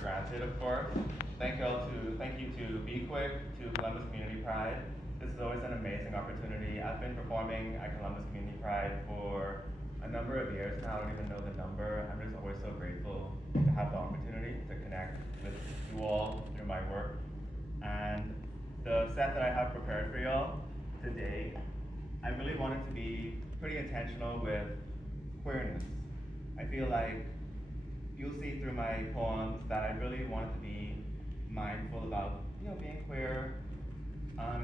granted, of course. Thank you to Be Quick, to Columbus Community Pride. This is always an amazing opportunity. I've been performing at Columbus Community Pride for a number of years now. I don't even know the number. I'm just always so grateful to have the opportunity to connect with you all through my work. And the set that I have prepared for y'all today, I really wanted to be pretty intentional with queerness. I feel like you'll see through my poems that I really wanted to be mindful about, being queer,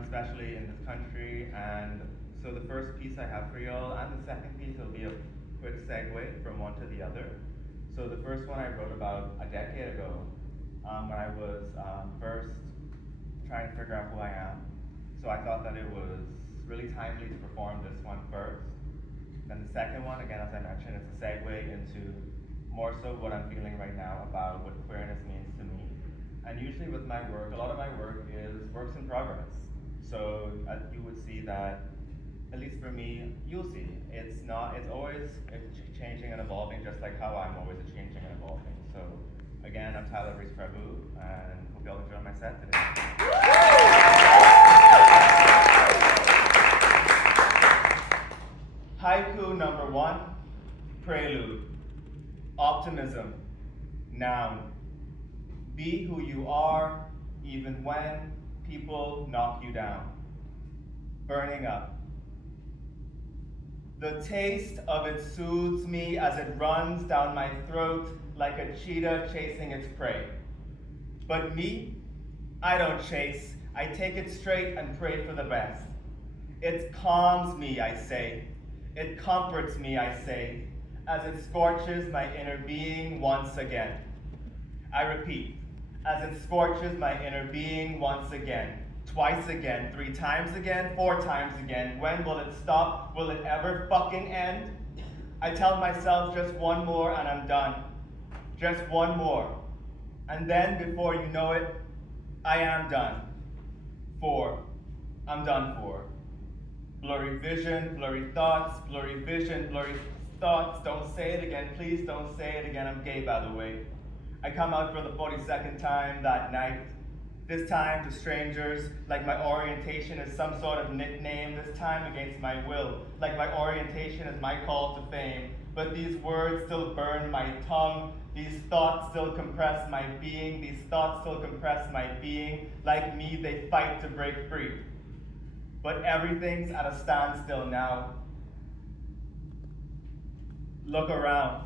especially in this country. And so the first piece I have for y'all, and the second piece will be a quick segue from one to the other. So the first one I wrote about a decade ago, when I was first trying to figure out who I am. So I thought that it was really timely to perform this one first. Then the second one, again, as I mentioned, it's a segue into more so what I'm feeling right now about what queerness means to me. And usually with my work, a lot of my work is works in progress. So you would see that, at least for me, you'll see, it's changing and evolving just like how I'm always changing and evolving. So again, I'm Reese, Prabhu, and hope y'all enjoy my set today. Haiku number 1, prelude. Optimism, noun. Be who you are, even when people knock you down. Burning up. The taste of it soothes me as it runs down my throat like a cheetah chasing its prey. But me, I don't chase. I take it straight and pray for the best. It calms me, I say. It comforts me, I say, as it scorches my inner being once again. I repeat, as it scorches my inner being once again, twice again, 3 times again, 4 times again. When will it stop? Will it ever fucking end? I tell myself just one more and I'm done. Just one more. And then before you know it, I am done. I'm done for. Blurry vision, blurry thoughts, blurry vision, blurry thoughts. Don't say it again, please don't say it again. I'm gay, by the way. I come out for the 42nd time that night. This time to strangers, like my orientation is some sort of nickname. This time against my will, like my orientation is my call to fame. But these words still burn my tongue. These thoughts still compress my being. These thoughts still compress my being. Like me, they fight to break free. But everything's at a standstill now. Look around.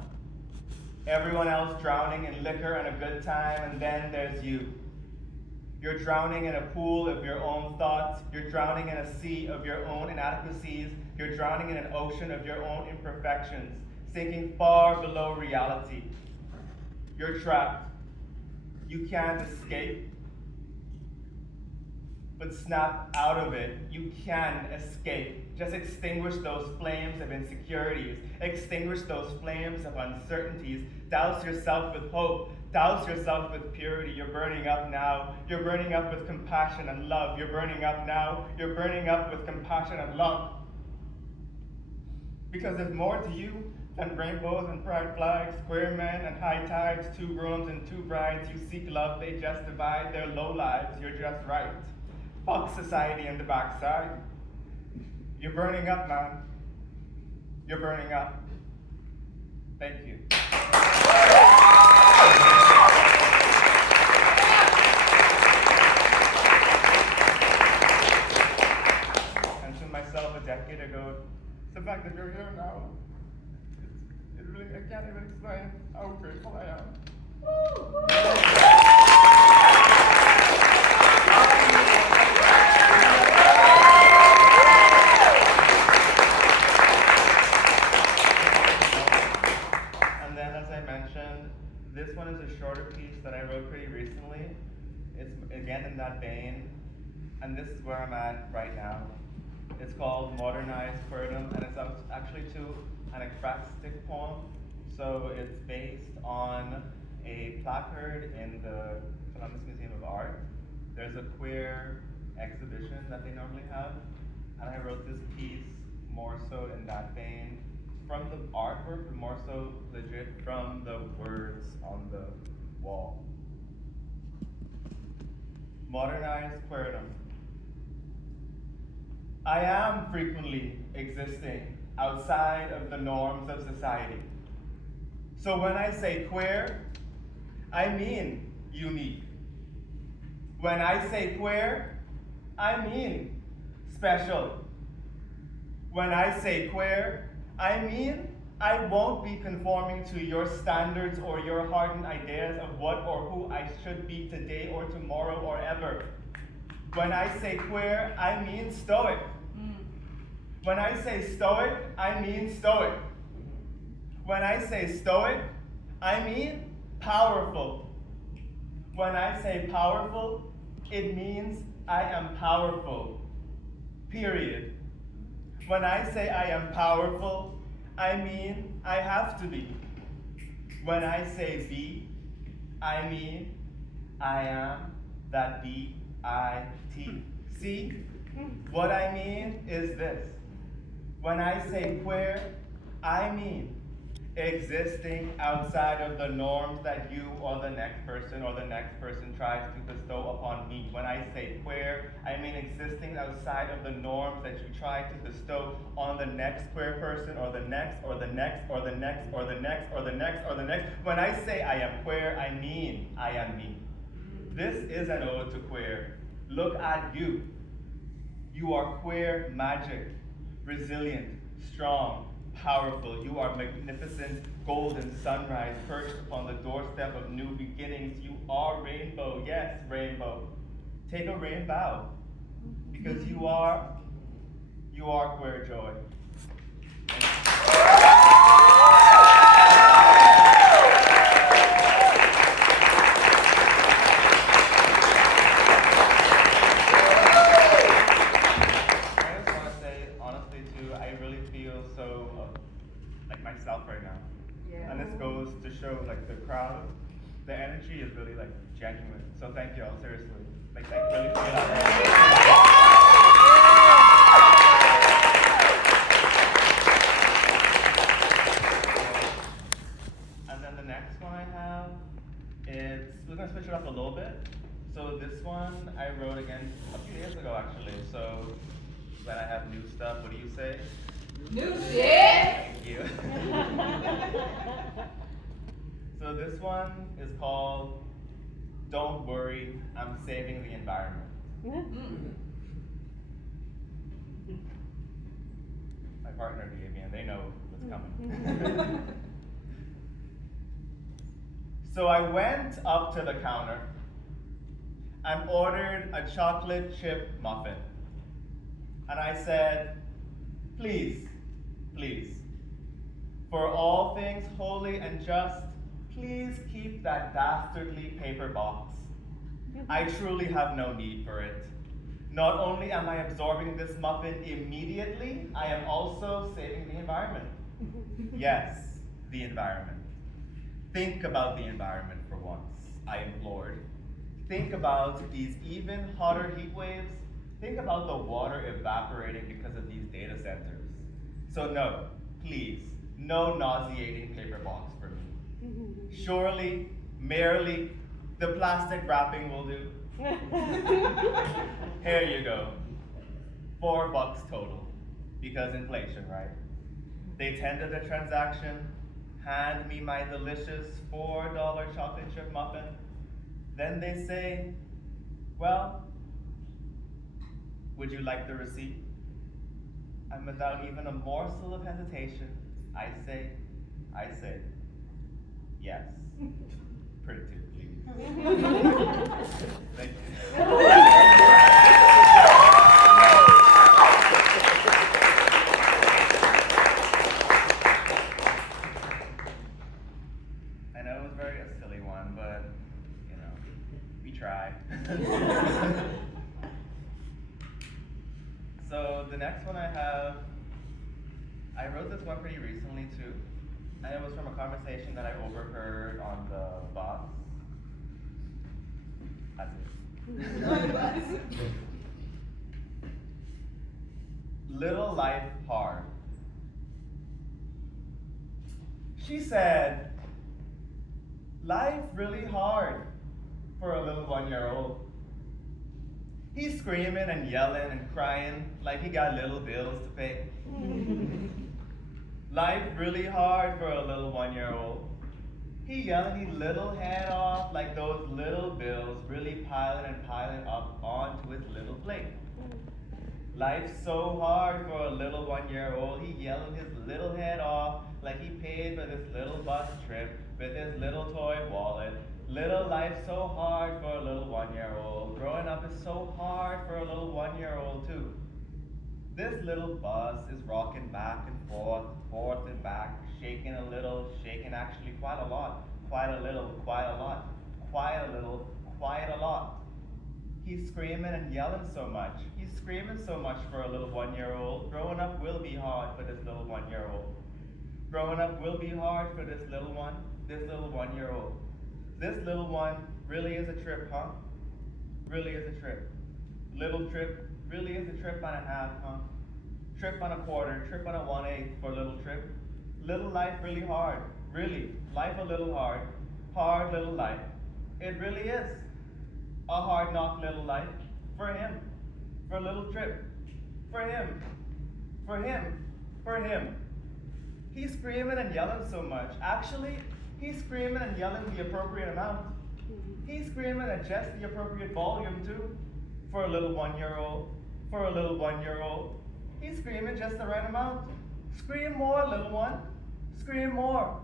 Everyone else drowning in liquor and a good time, and then there's you. You're drowning in a pool of your own thoughts. You're drowning in a sea of your own inadequacies. You're drowning in an ocean of your own imperfections, sinking far below reality. You're trapped. You can't escape. But snap out of it. You can escape. Just extinguish those flames of insecurities. Extinguish those flames of uncertainties. Douse yourself with hope. Douse yourself with purity. You're burning up now. You're burning up with compassion and love. You're burning up now. You're burning up with compassion and love. Because there's more to you than rainbows and pride flags, queer men and high tides, 2 grooms and 2 brides. You seek love, they just divide their low lives. You're just right. Fuck society in the backside. You're burning up, man. You're burning up. Thank you. And to myself a decade ago, it's the fact that you're here now. It really, I can't even explain how grateful I am. This one is a shorter piece that I wrote pretty recently. It's again in that vein, and this is where I'm at right now. It's called Modernized Queerdom, and it's actually an ekphrastic poem. So it's based on a placard in the Columbus Museum of Art. There's a queer exhibition that they normally have, and I wrote this piece more so in that vein, from the artwork, but more so legit from the words on the wall. Modernized Queerdom. I am frequently existing outside of the norms of society. So when I say queer, I mean unique. When I say queer, I mean special. When I say queer, I mean I won't be conforming to your standards or your hardened ideas of what or who I should be today or tomorrow or ever. When I say queer, I mean stoic. When I say stoic, I mean stoic. When I say stoic, I mean powerful. When I say powerful, it means I am powerful. Period. When I say I am powerful, I mean I have to be. When I say be, I mean I am that B-I-T. See? What I mean is this. When I say queer, I mean existing outside of the norms that you or the next person tries to bestow upon me. When I say queer, I mean existing outside of the norms that you try to bestow on the next queer person or the next or the next or the next or the next or the next or the next. When I say I am queer, I mean I am me. This is an ode to queer. Look at you. You are queer magic, resilient, strong, powerful. You are magnificent, golden sunrise perched upon the doorstep of new beginnings. You are rainbow, yes, rainbow. Take a rainbow, because you are queer joy. Myself right now. Yeah. And this goes to show like the crowd, the energy is really like genuine. So thank y'all, seriously. Like I really feel that. And then the next one I have is, we're gonna switch it up a little bit. So this one I wrote again a few days ago actually. So when I have new stuff, what do you say? New shit! Thank you. So this one is called Don't Worry, I'm Saving the Environment. My partner gave me and they know what's coming. So I went up to the counter and ordered a chocolate chip muffin. And I said, please, please, for all things holy and just, please keep that dastardly paper box. I truly have no need for it. Not only am I absorbing this muffin immediately, I am also saving the environment. Yes, the environment. Think about the environment for once, I implored. Think about these even hotter heat waves. Think about the water evaporating because of these data centers. So no, please, no nauseating paper box for me. Surely, merely, the plastic wrapping will do. Here you go. $4 total, because inflation, right? They tender the transaction, hand me my delicious $4 chocolate chip muffin. Then they say, well, would you like the receipt? And without even a morsel of hesitation, I say, yes. Pretty please. Thank you. I know it was a silly one, but, you know, we try. So the next one I have, I wrote this one pretty recently too, and it was from a conversation that I overheard on the bus. That's it. Little life hard. She said, life really hard for a little 1-year-old. He's screaming and yelling and crying like he got little bills to pay. Life really hard for a little 1-year-old. He yelling his little head off like those little bills really piling up onto his little plate. Life's so hard for a little 1-year-old. He yelling his little head off like he paid for this little bus trip with his little toy wallet. Little life so hard for a little 1-year-old. Growing up is so hard for a little 1-year-old too. This little bus is rocking back and forth and back, shaking a little, shaking actually quite a lot, quite a little, quite a lot, quite a little, quite a lot. He's screaming and yelling so much. He's screaming so much for a little 1-year-old. Growing up will be hard for this little 1-year-old. Growing up will be hard for this little 1-year-old. This little one really is a trip, huh? Really is a trip. Little trip really is a trip and a half, huh? Trip and a quarter, trip and a 1/8 for a little trip. Little life really hard. Really, life a little hard. Hard little life. It really is. A hard knock little life. For him. For a little trip. For him. For him. For him. He's screaming and yelling so much. Actually, he's screaming and yelling the appropriate amount. He's screaming at just the appropriate volume too. For a little 1-year-old. For a little 1-year-old. He's screaming just the right amount. Scream more, little one. Scream more.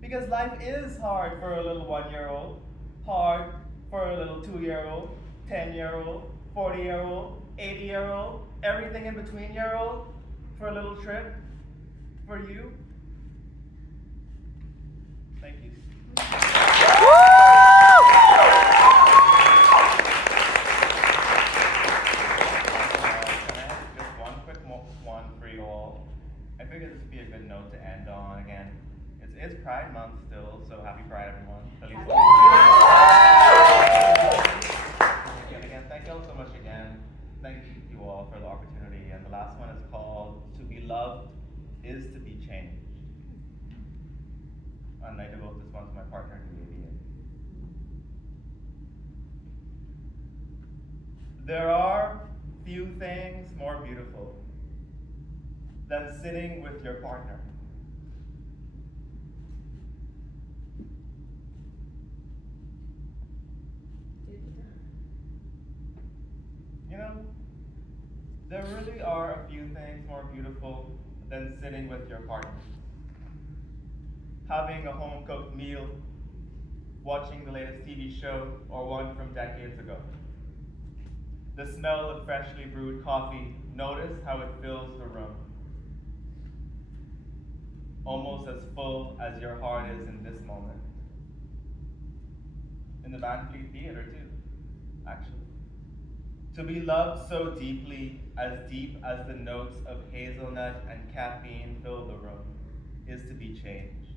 Because life is hard for a little 1-year-old. Hard for a little 2-year-old, 10-year-old, 40-year-old, 80-year-old, everything in between year old. For a little trip. For you. Thank you. I figured this would be a good note to end on. Again, it's Pride Month still, so happy Pride, everyone. Feliz. And again, thank you all so much again. Thank you all for the opportunity. And the last one is called "To Be Loved Is to Be Changed." And I devote this one to my partner, Canadian. There are few things more beautiful than sitting with your partner. You know, there really are a few things more beautiful than sitting with your partner. Having a home-cooked meal, watching the latest TV show or one from decades ago. The smell of freshly brewed coffee, notice how it fills the room. Almost as full as your heart is in this moment. In the Van Fleet Theater too, actually. To be loved so deeply as the notes of hazelnut and caffeine fill the room, is to be changed.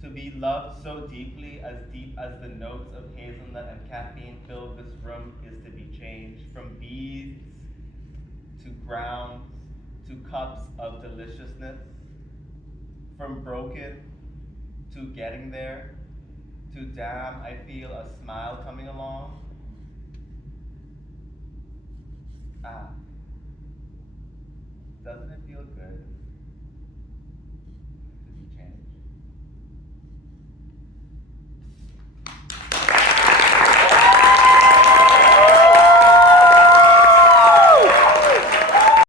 To be loved so deeply as the notes of hazelnut and caffeine fill this room, is to be changed. From beads to grounds to cups of deliciousness. From broken to getting there, to damn, I feel a smile coming along. Ah, doesn't it feel good?